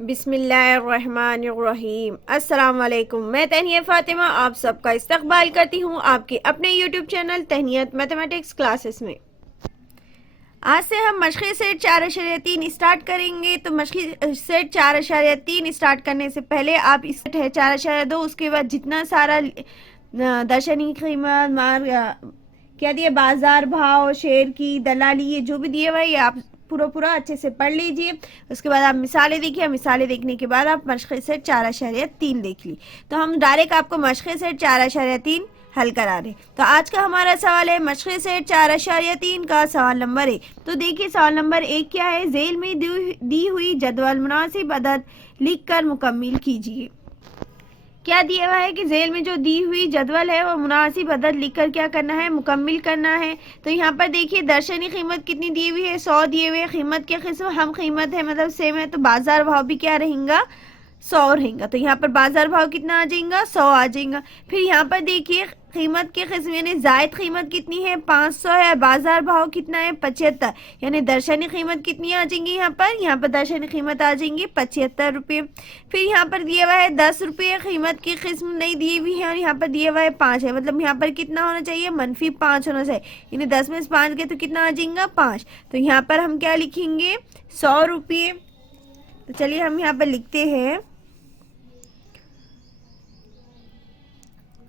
बिस्मिल्लाहिर्रहमानिर्रहीम। अस्सलाम वालेकुम। मैं तहनिया फ़ातिमा आप सबका इस्तकबाल करती हूँ आपके अपने यूट्यूब चैनल तहनियत मैथमेटिक्स क्लासेस में। आज से हम मशक़ी सेट 4.3 स्टार्ट करेंगे। तो मशक़ी सेट 4.3 स्टार्ट करने से पहले आप इस सेट है 4.2 उसके बाद जितना सारा दर्शनी कीमत मार क्या दिए बाजार भाव शेयर की दलाली ये जो भी दिए हुआ है ये आप पूरा अच्छे से पढ़ लीजिए। उसके बाद आप मिसालें देखिए। मिसालें देखने के बाद आप मशक़ी सेट 4.3 देख ली। तो हम डायरेक्ट आपको मशक़ी सेट 4.3 हल करा रहे। तो आज का हमारा सवाल है मशक़ी सेट 4.3 का सवाल नंबर 1। तो देखिए सवाल नंबर 1 क्या है। झेल में दी हुई जदवल मुनासिब अदद लिख कर मुकम्मिल कीजिए। क्या दिया हुआ है कि झेल में जो दी हुई जदवल है वो मुनासिब अदद लिखकर क्या करना है, मुकम्मिल करना है। तो यहाँ पर देखिए दर्शनी कीमत कितनी दी हुई है, 100 दिए हुए। कीमत के किस्म हम कीमत है मतलब सेम है, तो बाजार भाव भी क्या रहेगा, 100 रहेगा। तो यहाँ पर बाजार भाव कितना आ जाएगा, 100 आ जाएगा। फिर यहाँ पर देखिए कीमत के किस्म यानी जायद कीमत कितनी है, 500 है। बाजार भाव कितना है, 75। यानी दर्शनी कीमत कितनी आ जाएंगी, यहाँ पर दर्शनी कीमत आ जाएंगी 75 रुपये। फिर यहाँ पर दिया हुआ है 10 रुपये। कीमत की किस्म नहीं दी हुई है और यहाँ पर दिया हुआ है 5 है, मतलब यहाँ पर कितना होना चाहिए, -5 होना चाहिए। यानी 10 में से 5 गए तो कितना आ जाएगा, 5। तो यहाँ पर हम क्या लिखेंगे, 100 रुपये। तो चलिए हम यहाँ पर लिखते हैं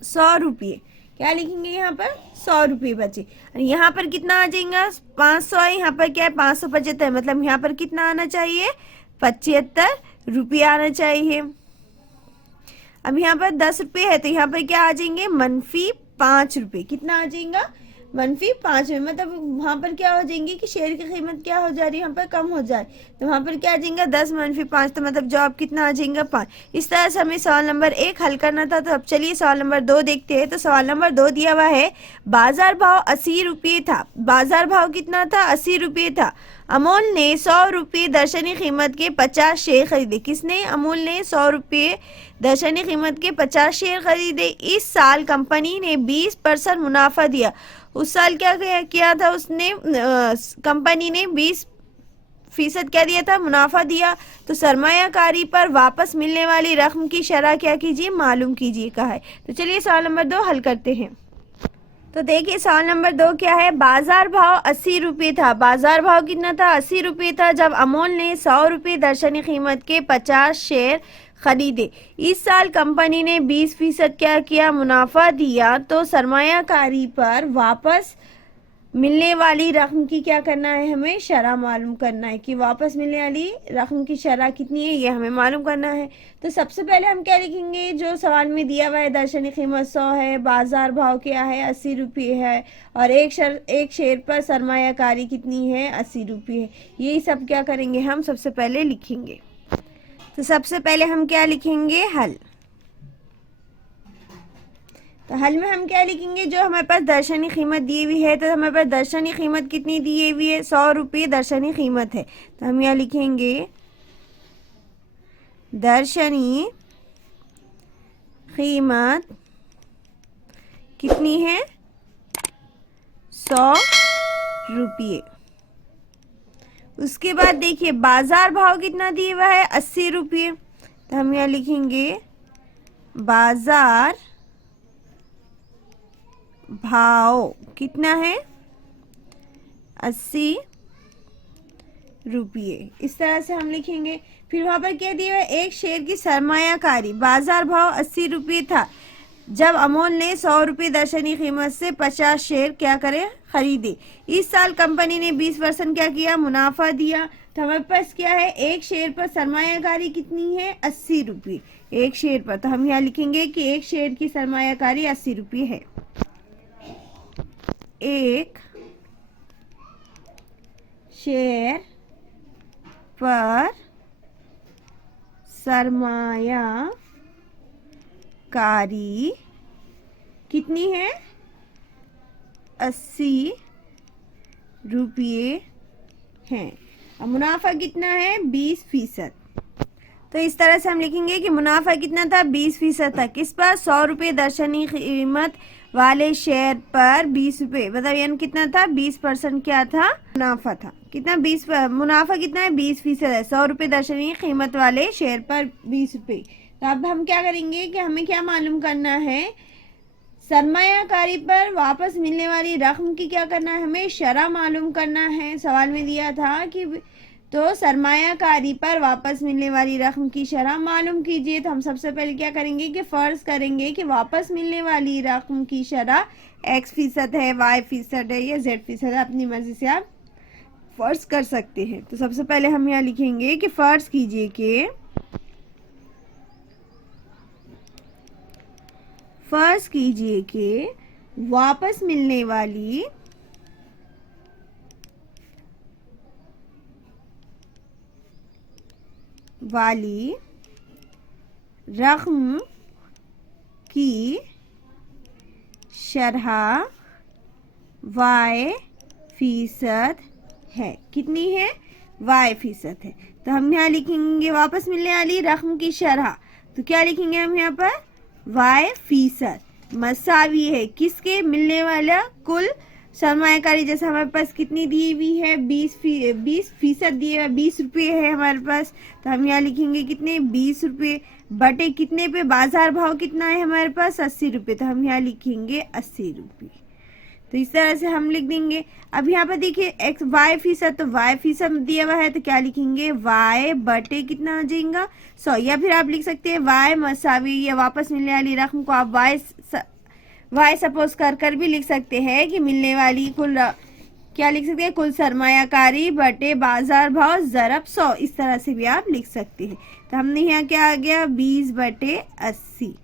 100 रुपये। क्या लिखेंगे यहाँ पर, 100 रुपये बचे। यहाँ पर कितना आ जाएगा, 500 है। यहाँ पर क्या है, 575, मतलब यहाँ पर कितना आना चाहिए, 75 रुपये आना चाहिए। अब यहाँ पर 10 रुपये है तो यहाँ पर क्या आ जाएंगे, -5 रुपये। कितना आ जाएगा, -5 रुपये। मतलब वहाँ पर क्या हो जाएंगी कि शेयर की कीमत क्या हो जा रही है, यहाँ पर कम हो जा रही है। तो वहाँ पर क्या आ जाएगा, 10 -5, तो मतलब जवाब कितना आ जाएगा, 5। इस तरह से हमें सवाल नंबर 1 हल करना था। तो अब चलिए सवाल नंबर 2 देखते हैं। तो सवाल नंबर 2 दिया हुआ है बाजार भाव 80 रुपये था। बाजार भाव कितना था, 80 रुपये था। अमूल ने 100 रुपये दर्शनी कीमत के 50 शेयर खरीदे। किसने, अमूल ने 100 रुपये दर्शनी कीमत के 50 शेयर खरीदे। इस साल कंपनी ने 20% मुनाफा दिया। उस साल क्या किया था उसने, कंपनी ने 20% क्या दिया था, मुनाफा दिया। तो सरमायाकारी पर वापस मिलने वाली रकम की शरह क्या कीजिए, मालूम कीजिए कहा है। तो चलिए सवाल नंबर 2 हल करते हैं। तो देखिए सवाल नंबर 2 क्या है। बाजार भाव 80 रुपये था। बाजार भाव कितना था, 80 रुपये था जब अमूल ने 100 रुपये दर्शनी कीमत के 50 शेयर खरीदे। इस साल कंपनी ने 20% क्या किया, मुनाफा दिया। तो सरमायाकारी पर वापस मिलने वाली रकम की क्या करना है, हमें शरह मालूम करना है कि वापस मिलने वाली रकम की शरह कितनी है, ये हमें मालूम करना है। तो सबसे पहले हम क्या लिखेंगे, जो सवाल में दिया हुआ है दर्शनी कीमत 100 है, बाजार भाव क्या है, 80 रुपये है, और एक शेयर पर सरमायाकारी कितनी है, 80 रुपये है। यही सब क्या करेंगे, हम सबसे पहले लिखेंगे। तो सबसे पहले हम क्या लिखेंगे, हल। तो हल में हम क्या लिखेंगे, जो हमारे पास दर्शनी कीमत दी हुई है। तो हमारे पास दर्शनी कीमत कितनी दी हुई है, 100 रुपये दर्शनी कीमत है। तो हम यहाँ लिखेंगे दर्शनी कीमत कितनी है, 100 रुपये। उसके बाद देखिए बाजार भाव कितना दिया हुआ है, 80 रुपये। तो हम यहाँ लिखेंगे बाजार भाव कितना है, 80 रुपये। इस तरह से हम लिखेंगे। फिर वहाँ पर क्या दिया है, एक शेयर की सरमायाकारी। बाजार भाव 80 रुपये था जब अमूल ने 100 रुपये दर्शनी कीमत से 50 शेयर क्या करे, खरीदे। इस साल कंपनी ने 20% क्या किया, मुनाफा दिया। तो हमारे पास क्या है, एक शेयर पर सरमायाकारी कितनी है, 80 रुपये एक शेयर पर। तो हम यहाँ लिखेंगे कि एक शेयर की सरमायाकारी 80 रुपये है। एक शेयर पर सरमायाकारी कितनी है, 80 रुपये है। अब मुनाफा कितना है, 20%। तो इस तरह से हम लिखेंगे कि मुनाफा कितना था, 20% था। किस पर, 100 रुपये दर्शनी कीमत वाले शेयर पर 20 रुपये, मतलब यानी कितना था, 20% क्या था, मुनाफा था। कितना, 20, मुनाफा कितना है, 20% है। 100 रुपये दर्शनी कीमत वाले शेयर पर 20 रुपये। तो अब हम क्या करेंगे कि हमें क्या मालूम करना है, सरमायाकारी पर वापस मिलने वाली रकम की क्या करना है, हमें शरह मालूम करना है। सवाल में दिया था कि तो सरमायाकारी पर वापस मिलने वाली रकम की शरह मालूम कीजिए। तो हम सबसे पहले क्या करेंगे कि फर्ज करेंगे कि वापस मिलने वाली रकम की शरह x% है, y% है या z% है, अपनी मर्जी से आप फर्ज कर सकते हैं। तो सबसे पहले हम यहाँ लिखेंगे कि फर्ज कीजिए कि वापस मिलने वाली रकम की शरह y% है। कितनी है, y% है। तो हम यहाँ लिखेंगे वापस मिलने वाली रकम की शरह, तो क्या लिखेंगे हम यहाँ पर, y% मसावी है किसके, मिलने वाला कुल सरमायाकारी। जैसे हमारे पास कितनी दी हुई है, 20% दिए हुए, 20 रुपये है हमारे पास। तो हम यहाँ लिखेंगे कितने, 20 रुपये बटे कितने पे, बाजार भाव कितना है हमारे पास, 80 रुपये। तो हम यहाँ लिखेंगे 80 रुपये। तो इस तरह से हम लिख देंगे। अब यहाँ पर देखिए y%, तो y% दिया हुआ है, तो क्या लिखेंगे, y बटे कितना आ जाएगा, 100। या फिर आप लिख सकते हैं y मसावी, या वापस मिलने वाली रकम को आप y सपोज कर भी लिख सकते हैं कि मिलने वाली कुल, क्या लिख सकते हैं, कुल सरमायाकारी बटे बाजार भाव ज़रब 100। इस तरह से भी आप लिख सकते हैं। तो हमने यहाँ क्या आ गया, 20/80।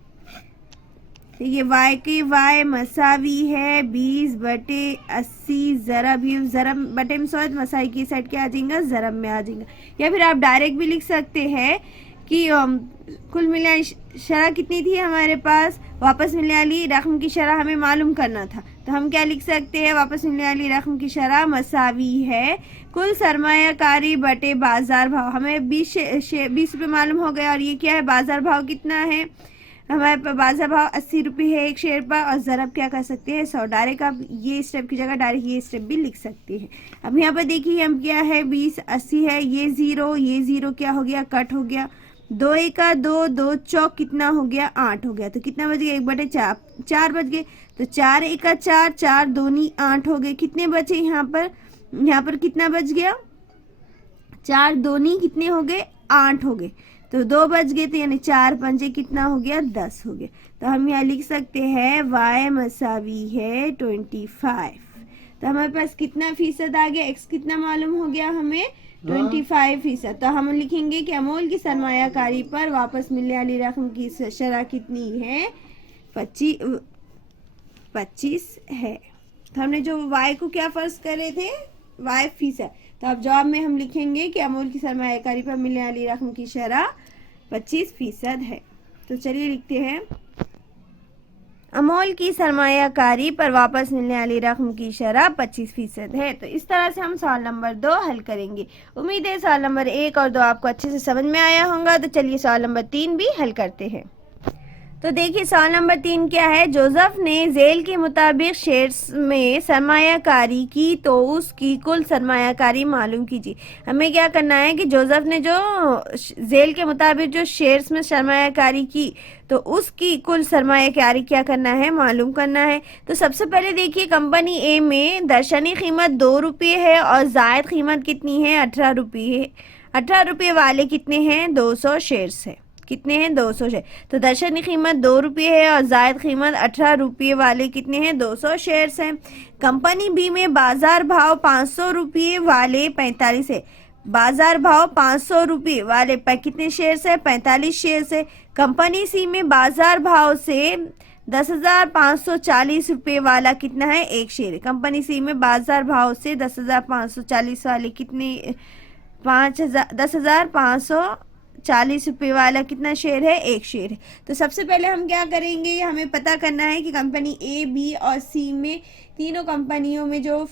तो ये y के y मसावी है 20/80 ज़रब, ये ज़रब बटे में 100, मसाई की साइड क्या आ जाएगा, ज़रब में आ जाएगा। या फिर आप डायरेक्ट भी लिख सकते हैं कि कुल मिला शरह कितनी थी हमारे पास, वापस मिलने वाली रकम की शरह हमें मालूम करना था। तो हम क्या लिख सकते हैं, वापस मिलने वाली रकम की शरह मसावी है कुल सरमायाकारी बटे बाजार भाव। हमें 20 रुपये मालूम हो गया, और ये क्या है, बाजार भाव कितना है हमारे पास, बाजार भाव 80 रुपये है एक शेयर पर, और ज़रब क्या कर सकते हैं, 100। डायरेक्ट आप ये स्टेप की जगह डायरेक्ट ये स्टेप भी लिख सकते हैं। अब यहाँ पर देखिए हम क्या है, 20/80 है, ये ज़ीरो क्या हो गया, कट हो गया। 2 एका 2, 2 चौक कितना हो गया, 8 हो गया। तो कितना बच गया, 1/4, 4 बच गए। तो 4 एका 4, 4 दूनी 8 हो गए। कितने बचे यहाँ पर कितना बच गया, 4 दूनी कितने हो गए, 8 हो गए। तो 2 बच गए, तो यानी 4 पंजे कितना हो गया, 10 हो गया। तो हम यहाँ लिख सकते हैं y मसावी है 25। तो हमारे पास कितना फीसद आ गया, x कितना मालूम हो गया हमें, 25%। तो हम लिखेंगे कि अमूल की सरमायाकारी पर वापस मिलने वाली रकम की शरह कितनी है, 25 है। तो हमने जो y को क्या फर्ज करे थे, y%। तो अब जवाब में हम लिखेंगे कि अमूल की सरमायाकारी पर मिलने वाली रकम की शरह 25% है। तो चलिए लिखते हैं, अमूल की सरमायाकारी पर वापस मिलने वाली रकम की शरह 25% है। तो इस तरह से हम सवाल नंबर 2 हल करेंगे। उम्मीद है सवाल नंबर 1 और 2 आपको अच्छे से समझ में आया होगा। तो चलिए सवाल नंबर 3 भी हल करते हैं। तो देखिए सवाल नंबर 3 क्या है, जोसेफ ने झेल के मुताबिक शेयर्स में सरमायाकारी की, तो उसकी कुल सरमायाकारी मालूम कीजिए। हमें क्या करना है कि जोसेफ ने जो झेल के मुताबिक जो शेयर्स में सरमायाकारी की, तो उसकी कुल सरमायाकारी क्या करना है, मालूम करना है। तो सबसे पहले देखिए कंपनी ए में दर्शनी कीमत 2 रुपये है और जायद कीमत कितनी है, 18 रुपये है। 18 रुपये वाले कितने हैं, 200 शेयर्स है। कितने हैं, 200 शेयर। तो दर्शनी कीमत 2 रुपये है और जायद कीमत 18 रुपये वाले कितने हैं, 200 शेयर्स हैं। कंपनी बी में बाजार भाव 500 रुपये वाले 45 है। बाजार भाव 500 रुपये वाले कितने शेयर्स है, 45 शेयर्स है। कंपनी सी में बाजार भाव से 10,540 रुपये वाला कितना है, 1 शेयर है। कंपनी सी में बाजार भाव से 10,540 वाले कितने, 10,540 रुपये वाला कितना शेयर है, 1 शेयर है। तो सबसे पहले हम क्या करेंगे, हमें पता करना है कि कंपनी ए, बी और सी में तीनों कंपनियों में जो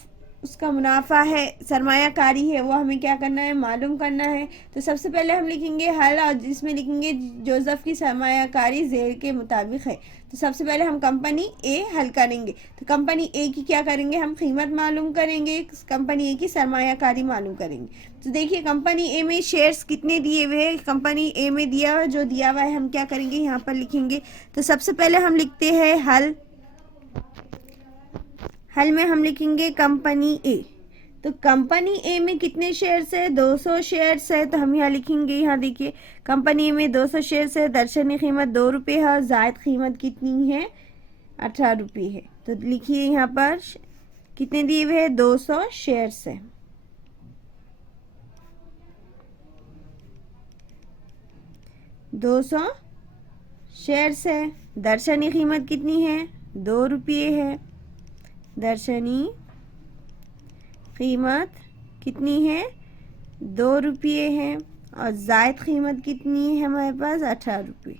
उसका मुनाफा है, सरमायाकारी है, वो हमें क्या करना है, मालूम करना है। तो सबसे पहले हम लिखेंगे हल और जिसमें लिखेंगे जोसेफ की सरमायाकारी ज़ेर के मुताबिक है। तो सबसे पहले हम कंपनी ए हल करेंगे। तो कंपनी ए की क्या करेंगे, हम कीमत मालूम करेंगे, कंपनी ए की सरमायाकारी मालूम करेंगे। तो देखिए कंपनी ए में शेयर्स कितने दिए हुए हैं, कंपनी ए में दिया हुआ, जो दिया हुआ है हम क्या करेंगे, यहाँ पर लिखेंगे। तो सबसे पहले हम लिखते हैं हल। हल में हम लिखेंगे कंपनी ए। तो कंपनी ए में कितने शेयर्स है, 200 शेयर्स है। तो हम यहाँ लिखेंगे, यहाँ देखिए कंपनी ए में 200 शेयर्स है, दर्शनी कीमत 2 रुपये है और जायद कीमत कितनी है, 18 रुपये है। तो लिखिए यहाँ पर कितने दिए हुए हैं, 200 शेयर्स है। दो सौ शेयर्स है, दर्शनी कीमत कितनी है, 2 रुपये है। दर्शनी कीमत कितनी है, 2 रुपये है और जायद कीमत कितनी है हमारे पास, 18 रुपये।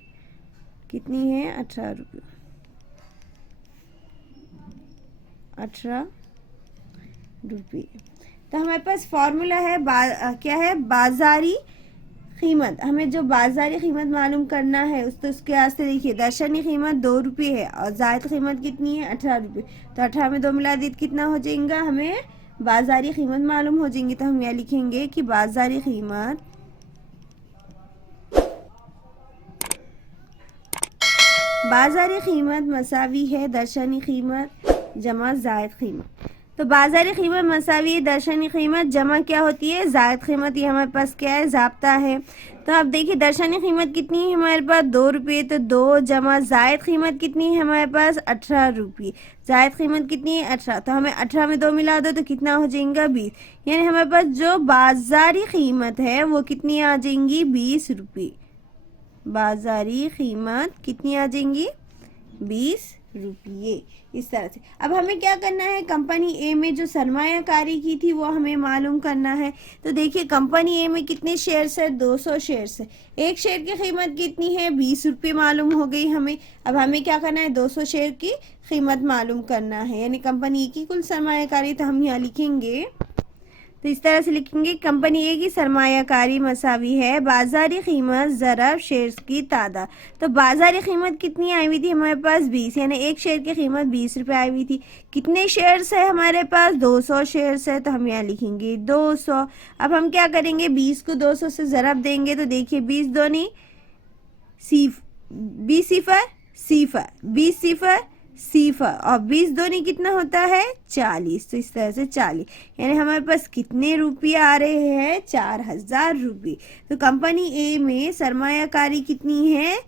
कितनी है, 18 रुपये, 18 रुपये। तो हमारे पास फॉर्मूला है क्या है, बाजारी कीमत। हमें जो बाजारी कीमत मालूम करना है उसके वास्ते देखिए दर्शनी कीमत 2 रुपये है और जायद कीमत कितनी है, 18 रुपये। तो 18 में 2 मिला दी कितना हो जाएगा, हमें बाजारी कीमत मालूम हो जाएंगी। तो हम यह लिखेंगे कि बाजारी कीमत मसावी है दर्शनी कीमत जमा जायद कीमत। तो बाजारी कीमत मसावी है दर्शनी कीमत जमा क्या होती है, जायद कीमत। ये हमारे पास क्या है, ज़ाब्ता है। तो अब देखिए दर्शनी कीमत कितनी है हमारे पास, 2 रुपये। तो 2 जमा जायद कीमत कितनी है हमारे पास, 18 रुपये। जायद कीमत कितनी है, 18। तो हमें 18 में 2 मिला दो तो कितना हो जाएगा, 20। यानी हमारे पास जो बाजारी कीमत है वो कितनी आ जाएंगी, 20 रुपये। बाजारी कीमत कितनी आ जाएंगी, 20 रुपये। इस तरह से अब हमें क्या करना है, कंपनी ए में जो सरमायाकारी की थी वो हमें मालूम करना है। तो देखिए कंपनी ए में कितने शेयर्स है, 200 शेयर्स है। एक शेयर की कीमत कितनी है, 20 रुपये मालूम हो गई हमें। अब हमें क्या करना है, 200 शेयर की कीमत मालूम करना है, यानी कंपनी ए की कुल सरमायाकारी। तो हम यहाँ लिखेंगे, तो इस तरह से लिखेंगे कंपनी ए की सरमायाकारी मसावी है बाजारी कीमत ज़रब शेयर्स की तादाद। तो बाजारी कीमत कितनी आई हुई थी हमारे पास, 20, यानी एक शेयर की कीमत 20 रुपये आई हुई थी। कितने शेयर्स है हमारे पास, 200 शेयर्स है। तो हम यहाँ लिखेंगे 200। अब हम क्या करेंगे, 20 को 200 से ज़रब देंगे। तो देखिए 20 दूनी 20 सिफर सिफर, 20 सिफर सिफर और 20 दूनी कितना होता है, 40। तो इस तरह से 40, यानी हमारे पास कितने रुपये आ रहे हैं, 4000 रुपये। तो कंपनी ए में सरमायाकारी कितनी है,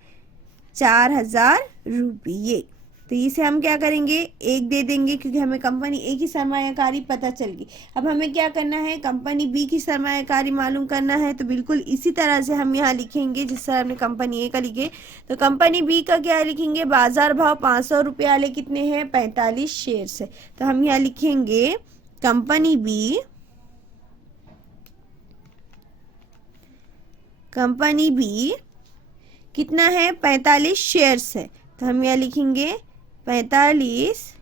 4000 रुपये। तो इसे हम क्या करेंगे, एक दे देंगे क्योंकि हमें कंपनी ए की सरमायाकारी पता चल गई। अब हमें क्या करना है, कंपनी बी की सरमायाकारी मालूम करना है। तो बिल्कुल इसी तरह से हम यहाँ लिखेंगे जिस तरह हमने कंपनी ए का लिखे। तो कंपनी बी का क्या लिखेंगे, बाजार भाव 500 रुपये वाले कितने हैं, 45 शेयर्स है। तो हम यहाँ लिखेंगे कंपनी बी कितना है, 45 शेयर्स है। तो हम यहाँ लिखेंगे 45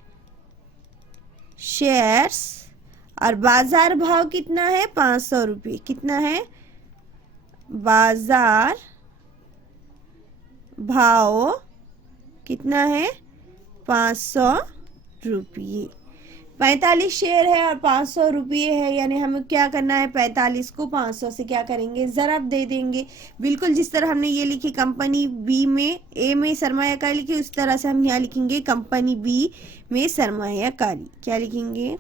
शेयर्स और बाजार भाव कितना है, 500 रुपये। कितना है, बाजार भाव कितना है, 500 रुपये। 45 शेयर है और 500 रुपये है, यानी हमें क्या करना है, 45 को 500 से क्या करेंगे, ज़रब दे देंगे। बिल्कुल जिस तरह हमने ये लिखी कंपनी बी में ए में सरमायाकारी लिखी, उस तरह से हम यहाँ लिखेंगे कंपनी बी में सरमायाकारी। क्या लिखेंगे,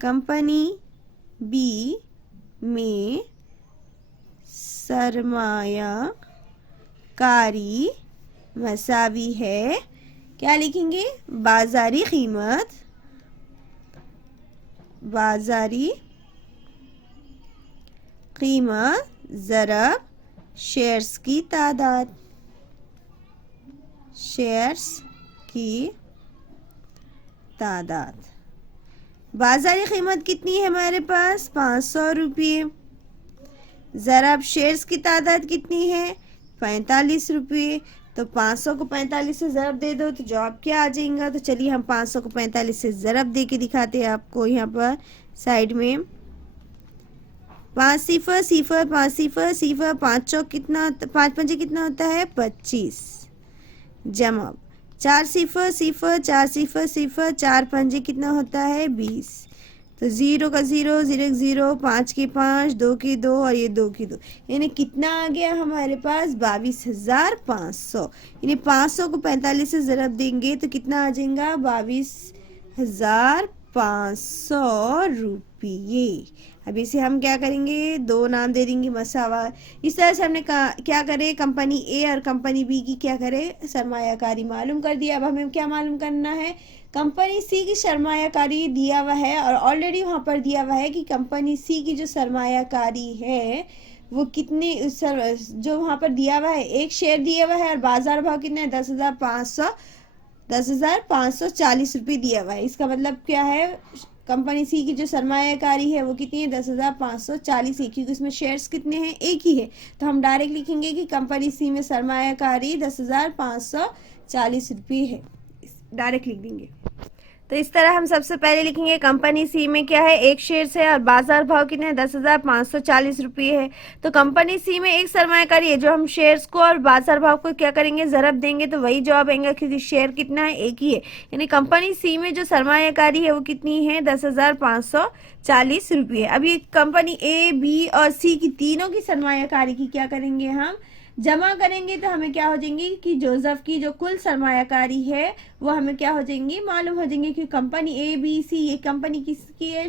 कंपनी बी में सरमायाकारी मसावी है, क्या लिखेंगे, बाजारी कीमत ज़रब शेयर्स की तादाद। बाजारी कीमत कितनी है हमारे पास, 500 रुपये। ज़रब शेयर्स की तादाद कितनी है, 45 रुपये। तो 500 को 45 से ज़रब दे दो तो जवाब क्या आ जाएगा। तो चलिए हम 500 को 45 से ज़रब दे के दिखाते हैं आपको यहाँ पर साइड में। 5 सिफर सिफर 5 सिफर सिफर 5 चौक कितना 5 पंजे कितना होता है 25 जमा 4 सिफर सिफर 4 सिफर सिफर 4 पंजे कितना होता है 20। तो 0 का 0 0 0 5 की 5 2 की 2 और ये 2 की 2 यानी कितना आ गया हमारे पास 22,500। यानी 500 को 45 से ज़रब देंगे तो कितना आ जाएगा 22,500 रुपये। अब इसे हम क्या करेंगे 2 नाम दे देंगे मसावा। इस तरह से हमने क्या करे कंपनी ए और कंपनी बी की क्या करे सरमायाकारी मालूम कर दिया। अब हमें क्या मालूम करना है कंपनी सी की सरमायाकारी दिया हुआ है और ऑलरेडी वहाँ पर दिया हुआ है कि कंपनी सी की जो सरमायाकारी है वो कितनी जो वहाँ पर दिया हुआ है एक शेयर दिया हुआ है और बाजार भाव कितना है 10,540 रुपये दिया हुआ है। इसका मतलब क्या है कंपनी सी की जो सरमायाकारी है वो कितनी है 10,540 एक, क्योंकि उसमें शेयर्स कितने हैं एक ही है। तो हम डायरेक्ट लिखेंगे कि कंपनी सी में सरमायाकारी 10,540 रुपये है, डायरेक्ट लिख देंगे। तो इस तरह हम सबसे पहले लिखेंगे कंपनी सी में क्या है एक शेयर है और बाजार भाव कितने हैं 10,540 रुपये है। तो कंपनी सी में एक सरमायाकारी है जो हम शेयर्स को और बाजार भाव को क्या करेंगे ज़रब देंगे तो वही जवाब आएगा क्योंकि शेयर कितना है एक ही है। यानी कंपनी सी में जो सरमायाकारी है वो कितनी है 10,540 रुपये। अभी कंपनी ए बी और सी की तीनों की सरमायाकारी की क्या करेंगे हम जमा करेंगे तो हमें क्या हो जाएंगी कि जोसेफ की जो कुल सरमायाकारी है वो हमें क्या हो जाएंगी मालूम हो जाएंगे कि कंपनी ए बी सी ये कंपनी किसकी है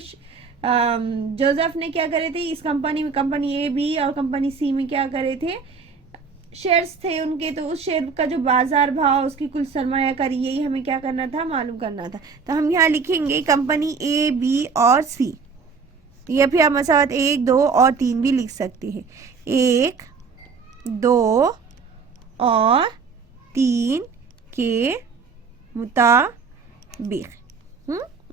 जोसेफ ने क्या करे थे इस कंपनी में कंपनी ए बी और कंपनी सी में क्या करे थे शेयर्स थे उनके। तो उस शेयर का जो बाजार भाव उसकी कुल सरमायाकारी यही हमें क्या करना था मालूम करना था। तो हम यहाँ लिखेंगे कंपनी ए बी और सी या फिर हम मसावत 1 2 और 3 भी लिख सकते हैं 1 2 और 3 के मुताबिक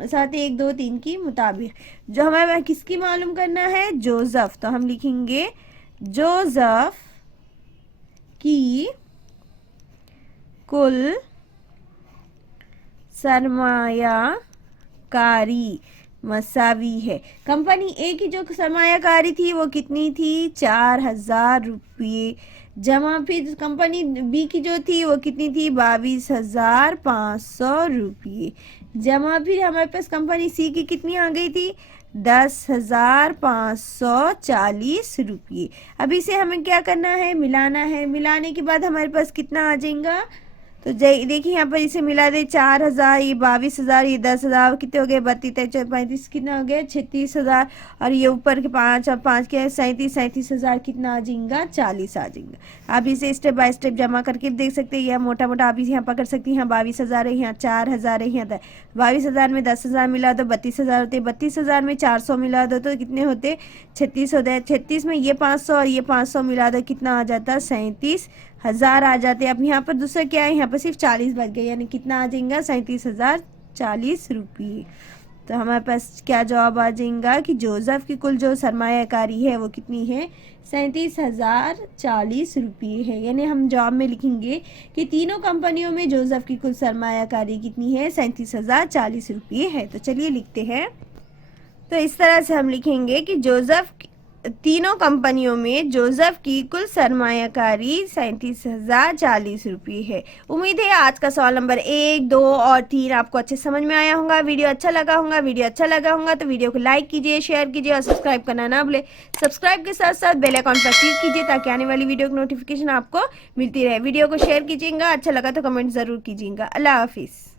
साथ 1 2 3 की मुताबिक जो हमें किसकी मालूम करना है जोसेफ। तो हम लिखेंगे जोसेफ की कुल सरमायाकारी मसावी है। कंपनी ए की जो सरमायाकारी थी वो कितनी थी 4,000 रुपये जमा फिर कंपनी बी की जो थी वो कितनी थी 22,500 रुपये जमा फिर हमारे पास कंपनी सी की कितनी आ गई थी 10,540 रुपये। अब इसे हमें क्या करना है मिलाना है। मिलाने के बाद हमारे पास कितना आ जाएगा तो देखिए यहाँ पर इसे मिला दे 4,000 ये 22,000 ये 10,000 कितने हो गए 32 35 कितना हो गया 36,000 और ये ऊपर के 5 और 5 के 37,000 कितना आ जाएगा 40 आ जाएगा। आप इसे स्टेप बाय स्टेप जमा करके देख सकते हैं। यह मोटा मोटा आप इसे यहाँ पकड़ सकते हैं। यहाँ 22,000 है यहाँ 4,000 है यहाँ 22,000 में 10,000 मिला दो 32,000 होते 32,000 में 400 मिला दो तो कितने होते 36 होते हैं। 36 में ये 500 और ये 500 मिला दो कितना आ जाता है 37,000 आ जाते हैं। अब यहाँ पर दूसरा क्या है यहाँ पर सिर्फ 40 बच गए यानी कितना आ जाएगा 37,040 रुपये। तो हमारे पास क्या जवाब आ जाएगा कि जोसेफ की कुल जो सरमायाकारी है वो कितनी है 37,040 रुपये है। यानी हम जवाब में लिखेंगे कि तीनों कंपनियों में जोसेफ की कुल सरमायाकारी कितनी है 37,040 रुपये है। तो चलिए लिखते हैं। तो इस तरह से हम लिखेंगे कि जोसेफ तीनों कंपनियों में जोसेफ की कुल सरमायाकारी 37,040 रुपये है। उम्मीद है आज का सवाल नंबर 1 2 और 3 आपको अच्छे समझ में आया होगा। वीडियो अच्छा लगा होगा तो वीडियो को लाइक कीजिए शेयर कीजिए और सब्सक्राइब करना ना भूले। सब्सक्राइब के साथ साथ बेल आइकॉन पर क्लिक कीजिए ताकि आने वाली वीडियो की नोटिफिकेशन आपको मिलती रहे। वीडियो को शेयर कीजिएगा अच्छा लगा तो कमेंट जरूर कीजिएगा। अल्लाह हाफिज़।